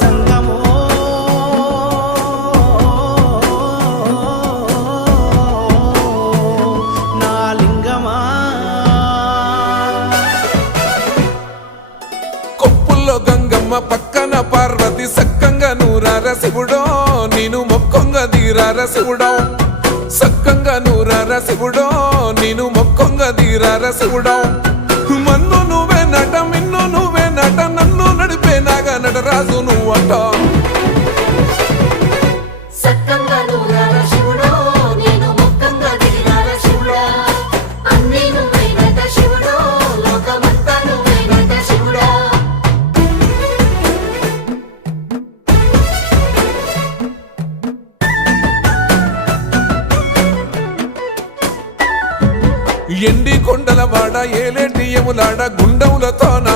జంగమో నా లింగమా కొప్పుల్లో గంగమ్మ పక్కన పార్వతి సక్కంగా నూరార శివుడో నేను మొక్కంగా తీరార శివుడో సక్కంగా నూరార శివుడో నేను మొక్కంగా తీరార శివుడో మన్ను నువ్వే నట మిన్ను నువ్వే నట నన్ను నడిపే నాగా నటరాజు నువ్వట ఎండి కొండల వాడ ఏలేటి యములాడ గుండములతో